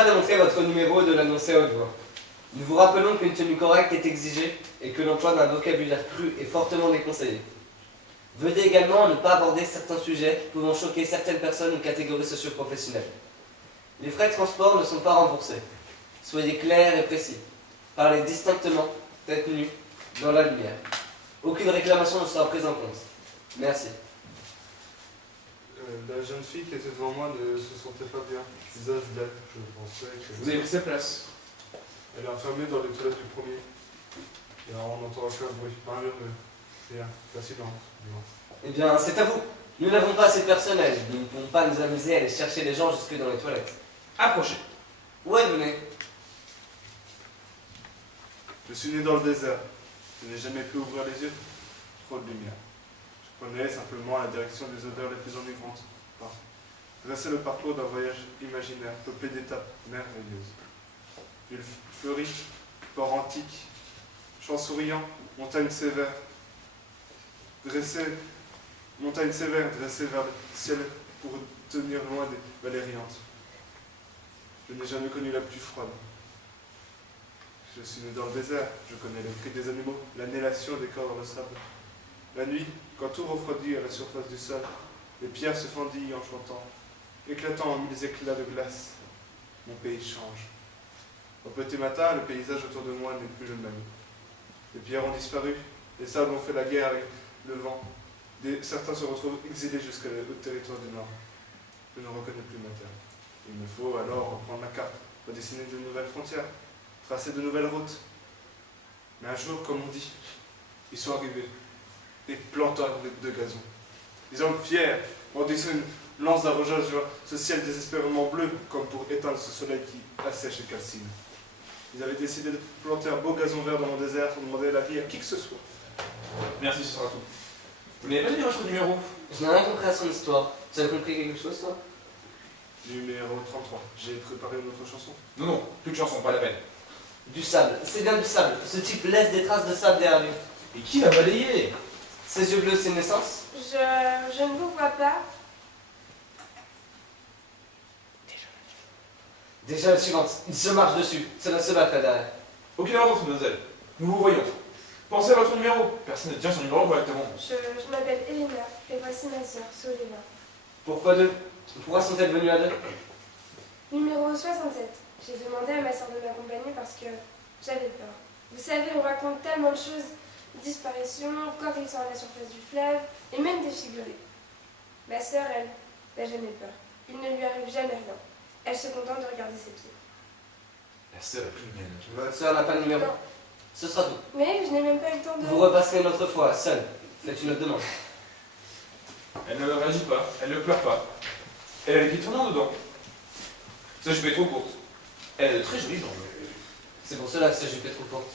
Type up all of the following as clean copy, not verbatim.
pas de montrer votre numéro et de l'annoncer à haute voix. Nous vous rappelons qu'une tenue correcte est exigée et que l'emploi d'un vocabulaire cru est fortement déconseillé. Veuillez également ne pas aborder certains sujets pouvant choquer certaines personnes ou catégories socio-professionnelles. Les frais de transport ne sont pas remboursés. Soyez clairs et précis. Parlez distinctement, tête nue, dans la lumière. Aucune réclamation ne sera prise en compte. Merci. La jeune fille qui était devant moi ne se sentait pas bien. Visage bête, je pensais que... Vous avez pris sa place. Elle est enfermée dans les toilettes du premier. Et alors on n'entend aucun bruit, pas un murmure. Rien, la silence. Eh bien, c'est à vous. Nous n'avons pas assez de personnel. Nous ne pouvons pas nous amuser à aller chercher les gens jusque dans les toilettes. Approchez. Ouais, venez. Je suis né dans le désert. Je n'ai jamais pu ouvrir les yeux. Trop de lumière. Je prenais simplement la direction des odeurs les plus enivrantes. Dresser le parcours d'un voyage imaginaire, peuplé d'étapes merveilleuses. Ville fleurie, port antique, champs souriants, montagne sévère. Montagne sévère dressée vers le ciel pour tenir loin des vallées riantes. Je n'ai jamais connu la plus froide. Je suis né dans le désert, je connais le cri des animaux, l'annihilation des corps dans le sable. La nuit, quand tout refroidit à la surface du sol, les pierres se fendillent en chantant, éclatant en mille éclats de glace. Mon pays change. Au petit matin, le paysage autour de moi n'est plus le même. Les pierres ont disparu, les sables ont fait la guerre avec le vent. Certains se retrouvent exilés jusqu'au territoire du Nord. Je ne reconnais plus ma terre. Il me faut alors reprendre ma carte, redessiner de nouvelles frontières, tracer de nouvelles routes. Mais un jour, comme on dit, ils sont arrivés, des planteurs de gazon. Des hommes fiers, brandissant une lance d'arrosage vers ce ciel désespérément bleu, comme pour éteindre ce soleil qui assèche et calcine. Ils avaient décidé de planter un beau gazon vert dans mon désert sans demander l'avis à qui que ce soit. Merci, ce sera tout. Vous n'avez pas donné votre numéro? Je n'ai rien compris à son histoire. Tu as compris quelque chose, toi? Numéro 33. J'ai préparé une autre chanson. Non, non, plus de chanson, pas la peine. Du sable. C'est bien du sable. Ce type laisse des traces de sable derrière lui. Et qui l'a balayé? Ses yeux bleus, c'est naissance? Je ne vous vois pas. Déjà la suivante. Il se marche dessus. Ça doit se battre là derrière. Aucune avance, mademoiselle. Nous vous voyons. Pensez à votre numéro. Personne ne tient son numéro correctement. Je m'appelle Elena et voici ma sœur, Solena. Pourquoi deux? Pourquoi sont-elles venues à deux? Numéro 67. J'ai demandé à ma sœur de m'accompagner parce que j'avais peur. Vous savez, on raconte tellement de choses. Disparitions, corps glissant à la surface du fleuve, et même défigurés. Ma sœur, elle, n'a jamais peur. Il ne lui arrive jamais rien. Elle se contente de regarder ses pieds. La sœur est plus mienne. Votre sœur n'a pas de numéro. Non. Ce sera tout. Mais je n'ai même pas eu le temps de... Vous repasserez une autre fois, seul. Faites une autre demande. Elle ne réagit pas, elle ne pleure pas. Elle a les pieds tournants dedans. Sa jupe est trop courte. Elle a de très jolies jambes. C'est pour cela que sa jupe est trop courte.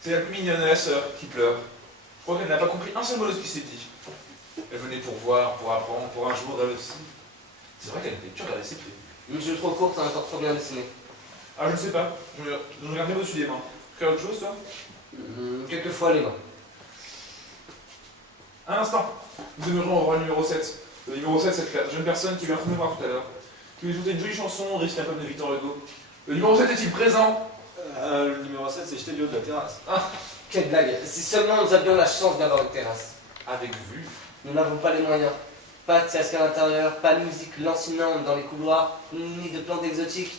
C'est la plus mignonne, la sœur, qui pleure. Je crois qu'elle n'a pas compris un seul mot de ce qui s'est dit. Elle venait pour voir, pour apprendre, pour un jour, elle aussi. C'est vrai qu'elle était dure à ses pieds. Une jupe trop courte, un corps trop bien dessiné. Ah, je ne sais pas. Je regardais au-dessus des mains. Tu as autre chose, toi? Quelquefois les mains. Un instant. Nous aimerions revoir le numéro 7. Le numéro 7, c'est la jeune personne qui vient de me voir tout à l'heure. Qui lui chantait une jolie chanson, risque un peu de Victor Hugo. Le numéro 7 est-il présent? Le numéro 7, c'est jeté du haut de la terrasse. Ah, quelle blague. Si seulement nous avions la chance d'avoir une terrasse. Avec vue. Nous n'avons pas les moyens. Pas de casque à l'intérieur, pas de musique lancinante dans les couloirs, ni de plantes exotiques,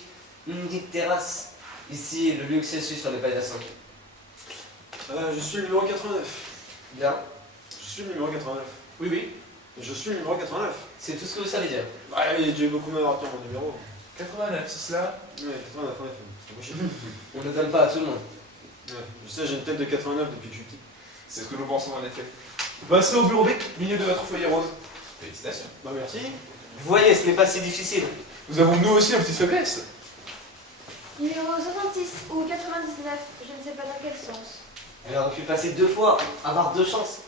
ni de terrasse. Ici, le luxe est su sur les paillassons. Je suis le numéro 89. Bien. Je suis le numéro 89. Oui, oui. Je suis le numéro 89. C'est tout ce que vous savez dire. Ouais, j'ai dû beaucoup me rappeler mon numéro. 89, c'est cela? Ouais, 89 en effet. C'est moi. On ne donne pas à tout le monde. Ouais, je sais, j'ai une tête de 89 depuis que je suis petit. C'est ce que nous pensons en effet. Vous passerez au bureau B, milieu de votre foyer rose. Félicitations. Bah merci. Vous voyez, ce n'est pas si difficile. Nous avons nous aussi une petite faiblesse. Numéro 66 ou 99, je ne sais pas dans quel sens. Elle aurait pu passer deux fois, avoir deux chances.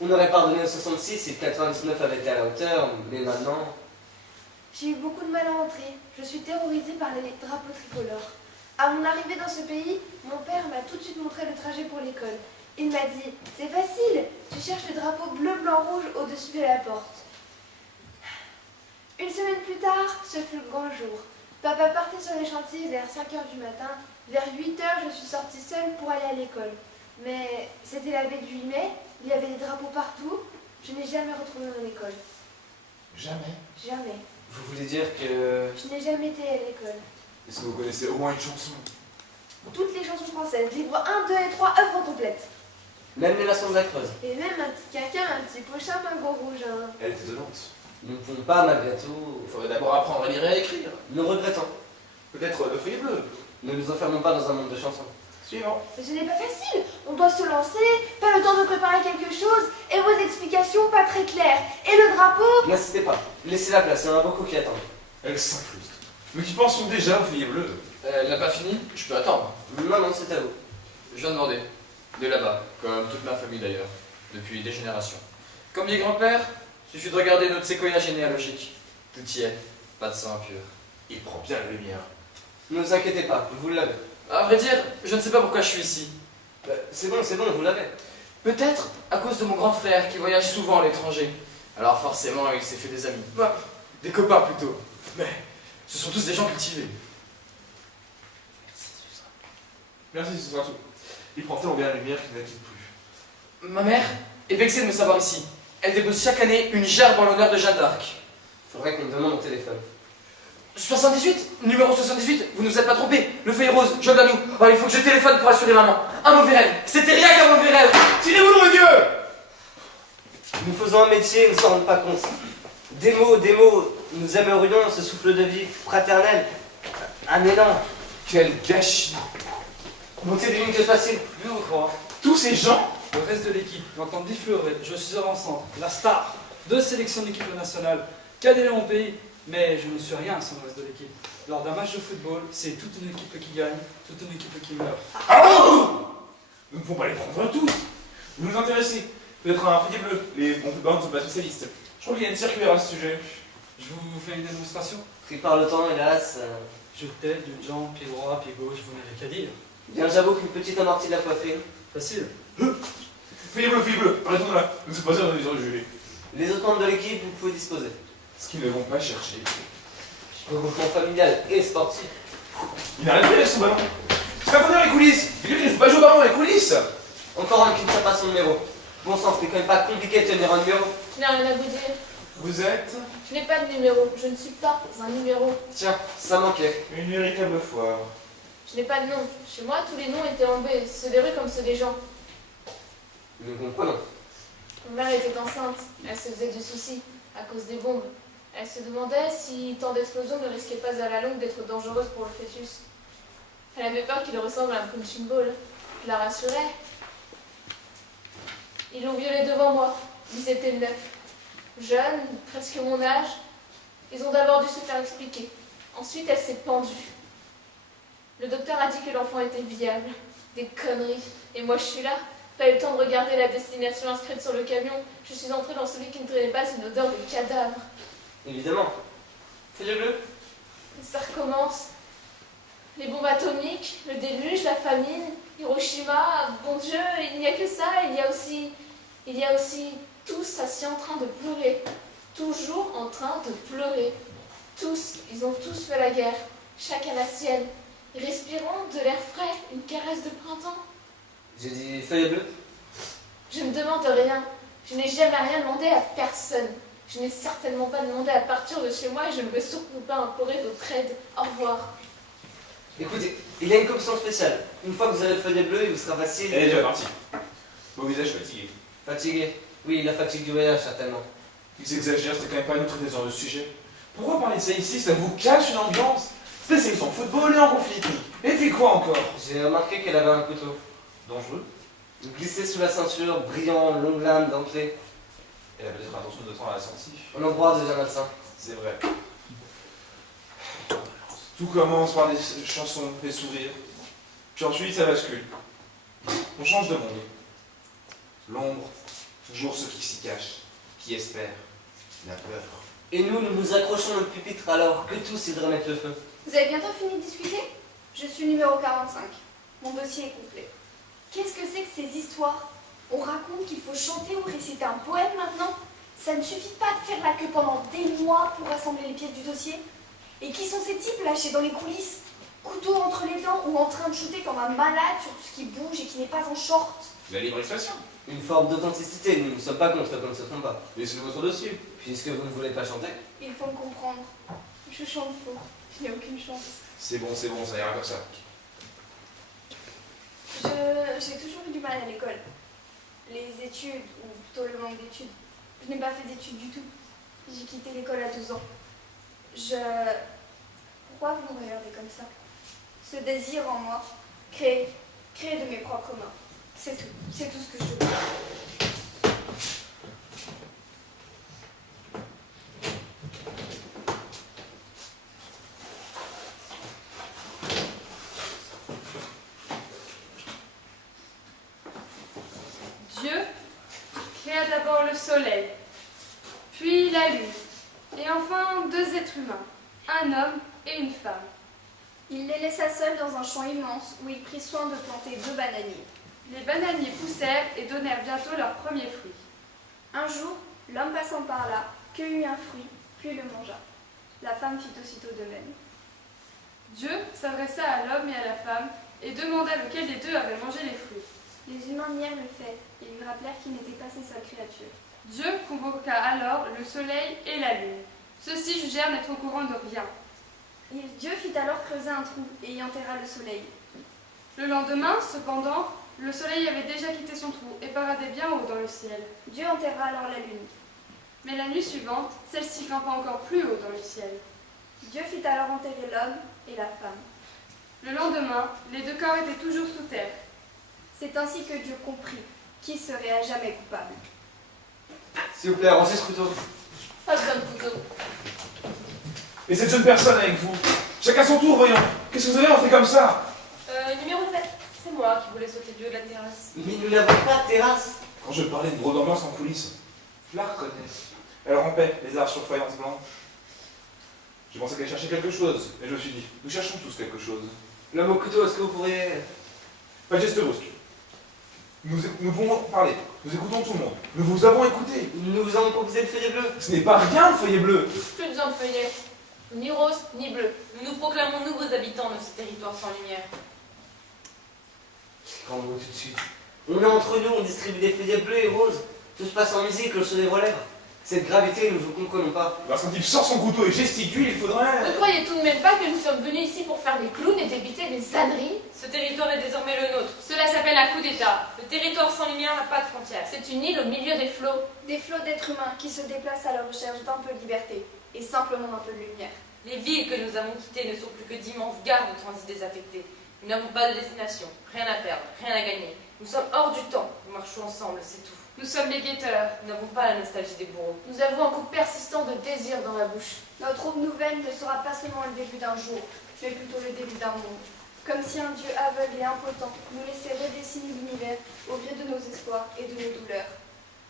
On aurait pardonné au 66 si le 99 avait été à la hauteur, mais maintenant... J'ai eu beaucoup de mal à entrer. Je suis terrorisée par les drapeaux tricolores. À mon arrivée dans ce pays, mon père m'a tout de suite montré le trajet pour l'école. Il m'a dit « C'est facile, tu cherches le drapeau bleu, blanc, rouge au-dessus de la porte. » Une semaine plus tard, ce fut le grand jour. Papa partait sur les chantiers vers 5 h du matin. Vers 8 h, je suis sortie seule pour aller à l'école. Mais c'était la veille du 8 mai, il y avait des drapeaux partout. Je n'ai jamais retrouvé mon école. Jamais. Jamais. Vous voulez dire que... Je n'ai jamais été à l'école. Est-ce que vous connaissez au moins une chanson? Toutes les chansons françaises, livres 1, 2 et 3, œuvres complètes. Même les maçons de la Creuse. Et même un petit caca, un petit pochin, un gros rouge. Hein. Elle est étonnante. Nous ne pouvons pas, malgré tout... Il faudrait d'abord apprendre à lire et à écrire. Nous regrettons. Peut-être le feuillet bleu. Ne nous enfermons pas dans un monde de chansons. Suivant. Mais ce n'est pas facile. On doit se lancer, pas le temps de préparer quelque chose, et vos explications pas très claires. Et le drapeau... N'insistez pas. Laissez la place, il y en a beaucoup qui attendent. Elle s'incruste. Mais qui pensons déjà au feuillet bleu? Elle n'a pas fini? Je peux attendre. Non, non, c'est à vous. Je viens demander. De là-bas, comme toute ma famille d'ailleurs, depuis des générations. Comme dit grand-père, suffit de regarder notre séquoia généalogique. Tout y est, pas de sang impur. Il prend bien la lumière. Ne vous inquiétez pas, vous l'avez. À vrai dire, je ne sais pas pourquoi je suis ici. C'est bon, vous l'avez. Peut-être à cause de mon grand frère qui voyage souvent à l'étranger. Alors forcément, il s'est fait des amis. Ouais, des copains plutôt. Mais ce sont tous des gens cultivés. Merci, ce sera tout. Il prend tellement bien la lumière qu'il n'inquiète plus. Ma mère est vexée de me savoir ici. Elle dépose chaque année une gerbe en l'honneur de Jeanne d'Arc. Faudrait qu'on me demande au téléphone. 78, numéro 78, vous ne vous êtes pas trompé. Le feuille rose, John Lanou. Oh, il faut que je téléphone pour assurer maman. Un mauvais rêve. C'était rien qu'un mauvais rêve. Tirez-vous le Dieu! Nous faisons un métier, nous ne s'en rendons pas compte. Des mots, nous aimerions ce souffle de vie fraternel. Un élan. Quel gâchis! Montée divine, que se passe-t-il? Je vous crois. Tous ces gens? Le reste de l'équipe m'entend d'effleurer. Je suis avant-centre, la star, 2 sélections d'équipe nationale, cadet de mon pays, mais je ne suis rien sans le reste de l'équipe. Lors d'un match de football, c'est toute une équipe qui gagne, toute une équipe qui meurt. Nous ne pouvons pas les prendre tous. Vous nous intéressez. Peut-être un feuillet bleu. Les bons footballeurs ne sont pas spécialistes. Je crois qu'il y a une circulaire à ce sujet. Je vous fais une démonstration. Pris par le temps, hélas. Je tête d'une jambe, pied droit, pied gauche, vous n'avez qu'à dire. Bien, j'avoue qu'une petite amortie de la poitrine. Facile. Feuillet bleu. Arrêtons là. Nous sommes pas sûrs de les rejuger. Les autres membres de l'équipe, vous pouvez disposer. Ce qu'ils ne vont pas chercher. Regroupement familial et sportif. Il n'arrête pas avec son ballon. C'est pas venir les coulisses. Il dit qu'il ne faut pas jouer au ballon dans les coulisses. Encore un qui ne sait pas son numéro. Bon sang, c'est quand même pas compliqué de tenir un numéro. Je n'ai rien à vous dire. Vous êtes Je n'ai pas de numéro. Je ne suis pas un numéro. Tiens, ça manquait. une véritable foire. Je n'ai pas de nom. Chez moi, tous les noms étaient enlevés, ceux des rues comme ceux des gens. Nous comprenons. Ma mère était enceinte. Elle se faisait du souci à cause des bombes. Elle se demandait si tant d'explosions ne risquaient pas à la longue d'être dangereuses pour le fœtus. Elle avait peur qu'il ressemble à un punching ball. Je la rassurais. Ils l'ont violé devant moi. Ils étaient 9. Jeunes, presque mon âge. Ils ont d'abord dû se faire expliquer. Ensuite, elle s'est pendue. Le docteur a dit que l'enfant était viable. Des conneries. Et moi, je suis là. Pas eu le temps de regarder la destination inscrite sur le camion. Je suis entrée dans celui qui ne traînait pas une odeur de cadavre. Évidemment. Feuille bleu. Ça recommence. Les bombes atomiques, le déluge, la famine, Hiroshima, bon Dieu, il n'y a que ça, il y a aussi tous assis en train de pleurer. Toujours en train de pleurer. Tous, ils ont tous fait la guerre, chacun la sienne. Respirons de l'air frais, une caresse de printemps. J'ai dit feuille bleue. Je ne demande rien. Je n'ai jamais rien demandé à personne. Je n'ai certainement pas demandé à partir de chez moi et je ne veux surtout pas implorer votre aide. Au revoir. Écoutez, il y a une option spéciale. Une fois que vous avez le feuillet bleu, il vous sera facile. Elle est déjà partie. Beau visage fatigué. Fatigué. Oui, la fatigue du voyage, certainement. Ils exagèrent, c'est quand même pas nous traiter dans le sujet. Pourquoi parler de ça ici? Ça vous cache une ambiance. Spécialiste en football et en conflit ethnique. Et puis quoi encore? J'ai remarqué qu'elle avait un couteau. Dangereux. Glissé sous la ceinture, brillant, longue lame, dentelée. Elle a peut-être attention de temps à la sortie. Un endroit déjà malsain. C'est vrai. Tout commence par des chansons, des sourires. Puis ensuite, ça bascule. On change de monde. L'ombre, toujours ceux qui s'y cachent, qui espèrent, la peur. Et nous nous accrochons le pupitre alors que tous ils mettre le feu. Vous avez bientôt fini de discuter? Je suis numéro 45. Mon dossier est complet. Qu'est-ce que c'est que ces histoires? On raconte qu'il faut chanter ou réciter un poème maintenant? Ça ne suffit pas de faire la queue pendant des mois pour rassembler les pièces du dossier? Et qui sont ces types lâchés dans les coulisses, couteau entre les dents ou en train de shooter comme un malade sur tout ce qui bouge et qui n'est pas en short? La libre expression. Une forme d'authenticité, nous ne sommes pas contre qu'on ne se trompe pas. Laissez votre dossier. Puisque vous ne voulez pas chanter. Il faut me comprendre. Je chante faux. Je n'ai aucune chance. C'est bon, ça ira comme ça. J'ai toujours eu du mal à l'école. Les études, ou plutôt le manque d'études. Je n'ai pas fait d'études du tout. J'ai quitté l'école à 12 ans. Pourquoi vous me regardez comme ça? Ce désir en moi, créer de mes propres mains. C'est tout ce que je veux. Dieu créa d'abord le soleil, puis la lune, et enfin 2 êtres humains, un homme et une femme. Il les laissa seuls dans un champ immense où il prit soin de planter 2 bananiers. Les bananiers poussèrent et donnèrent bientôt leurs premiers fruits. Un jour, l'homme passant par là cueillit un fruit, puis le mangea. La femme fit aussitôt de même. Dieu s'adressa à l'homme et à la femme et demanda lequel des deux avait mangé les fruits. Les humains nièrent le fait et lui rappelèrent qu'il n'était pas ses seules créatures. Dieu convoqua alors le soleil et la lune. Ceux-ci jugèrent n'être au courant de rien. Dieu fit alors creuser un trou et y enterra le soleil. Le lendemain, cependant, le soleil avait déjà quitté son trou et paradait bien haut dans le ciel. Dieu enterra alors la lune. Mais la nuit suivante, celle-ci grimpa encore plus haut dans le ciel. Dieu fit alors enterrer l'homme et la femme. Le lendemain, les 2 corps étaient toujours sous terre. C'est ainsi que Dieu comprit qui serait à jamais coupable. S'il vous plaît, rangez ce couteau. Pas besoin de couteau. Et cette jeune personne avec vous? Chacun son tour, voyons. Qu'est-ce que vous avez entré comme ça? Numéro 7, c'est moi qui voulais sauter du haut de la terrasse. Mais nous n'avons pas de terrasse. Quand je parlais d'une drôle d'ambiance en coulisses, je la reconnais. Elle rampait, les arts sur faïence blanche. J'ai pensé qu'elle cherchait quelque chose, et je me suis dit, nous cherchons tous quelque chose. L'homme au couteau, est-ce que vous pourriez... Pas de geste brusque. Nous pouvons parler, nous écoutons tout le monde. Nous vous avons écouté. Nous vous avons proposé le feuillet bleu. Ce n'est pas rien le feuillet bleu. Plus besoin de feuillet. Ni rose, ni bleu. Nous nous proclamons nouveaux habitants de ce territoire sans lumière. Grand mot tout de suite. On est entre nous, on distribue des feuillets bleus et roses. Tout se passe en musique, le soleil relève. Cette gravité, nous ne vous comprenons pas. Lorsqu'un type sort son couteau et gesticule, il faudrait... Ne croyez tout de même pas que nous sommes venus ici pour faire des clowns et débiter des âneries? Ce territoire est désormais le nôtre. Cela s'appelle un coup d'État. Le territoire sans lumière n'a pas de frontières. C'est une île au milieu des flots. Des flots d'êtres humains qui se déplacent à la recherche d'un peu de liberté et simplement d'un peu de lumière. Les villes que nous avons quittées ne sont plus que d'immenses gares de transit désaffectées. Nous n'avons pas de destination, rien à perdre, rien à gagner. Nous sommes hors du temps, nous marchons ensemble, c'est tout. Nous sommes les guetteurs. Nous n'avons pas la nostalgie des bourreaux. Nous avons un coup persistant de désir dans la bouche. Notre aube nouvelle ne sera pas seulement le début d'un jour, mais plutôt le début d'un monde. Comme si un Dieu aveugle et impotent nous laissait redessiner l'univers au gré de nos espoirs et de nos douleurs.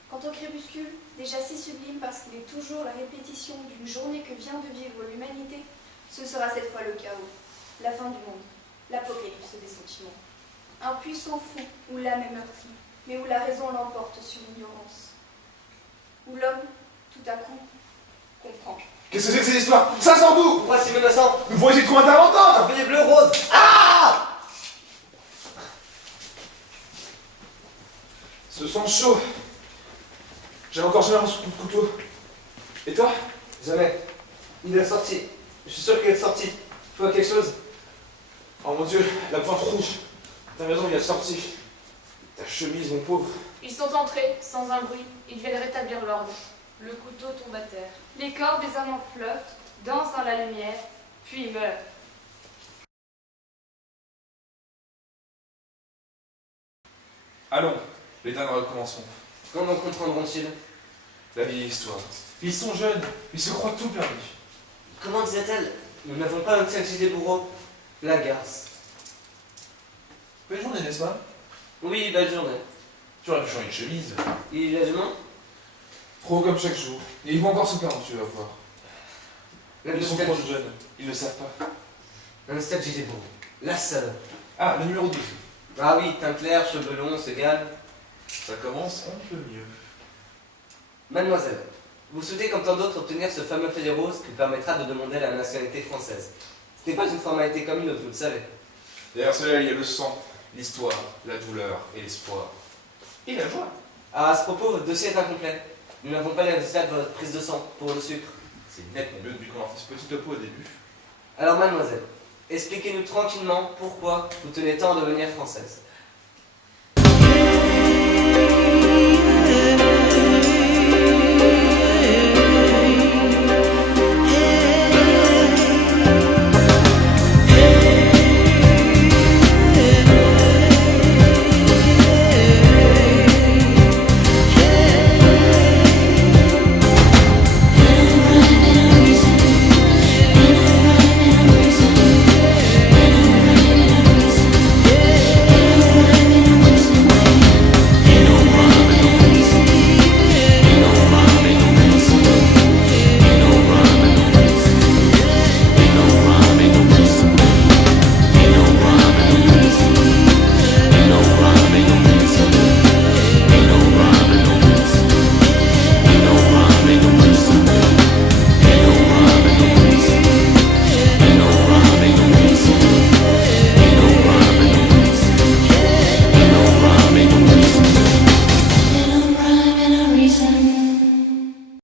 Quant au crépuscule, déjà si sublime parce qu'il est toujours la répétition d'une journée que vient de vivre l'humanité, ce sera cette fois le chaos, la fin du monde, l'apocalypse des sentiments. Un puissant fou où l'âme est meurtrie, mais où la raison l'emporte sur l'ignorance. Où l'homme, tout à coup, comprend. Qu'est-ce que c'est que ces histoires? Ça sent d'où? Pourquoi si menaçant? Nous pouvons essayer de trouver un terrain d'entente. Un feuillet bleu rose. Ah! Ce sang chaud. J'ai encore jamais reçu coup de couteau. Et toi? Jamais. Il est sorti. Je suis sûr qu'il est sorti. Tu vois quelque chose? Oh mon Dieu, la pointe rouge. T'as raison, il a sorti. Ta chemise, mon pauvre. Ils sont entrés, sans un bruit. Ils viennent rétablir l'ordre. Le couteau tombe à terre. Les corps des amants flottent, dansent dans la lumière, puis meurent. Allons, les dames recommenceront. Comment comprendront-ils? La vieille histoire. Ils sont jeunes, ils se croient tout perdu. Comment disait-elle? Nous n'avons pas nostalgie des bourreaux. La garce. Belle journée, n'est-ce pas? Oui, belle journée. Tu aurais pu changer de chemise. Il y a du monde? Trop comme chaque jour. Et ils vont encore se plaindre, tu vas voir. La Ils sont trop nostalgie. jeunes, ils ne le savent pas. La nostalgie des bourreaux. La seule. Ah, le numéro 12. Ah oui, teint clair, cheveux longs, c'est égal. Ça commence un peu mieux. Mademoiselle, Vous souhaitez comme tant d'autres obtenir ce fameux feuille rose qui permettra de demander la nationalité française. Ce n'est pas une formalité comme une autre, vous le savez. Derrière cela, il y a le sang, l'histoire, la douleur et l'espoir. Et la joie. Ah, à ce propos, votre dossier est incomplet. Nous n'avons pas les résultats de votre prise de sang pour le sucre. C'est nettement mieux depuis qu'on a fait ce petit topo au début. Alors mademoiselle, expliquez-nous tranquillement pourquoi vous tenez tant à devenir française.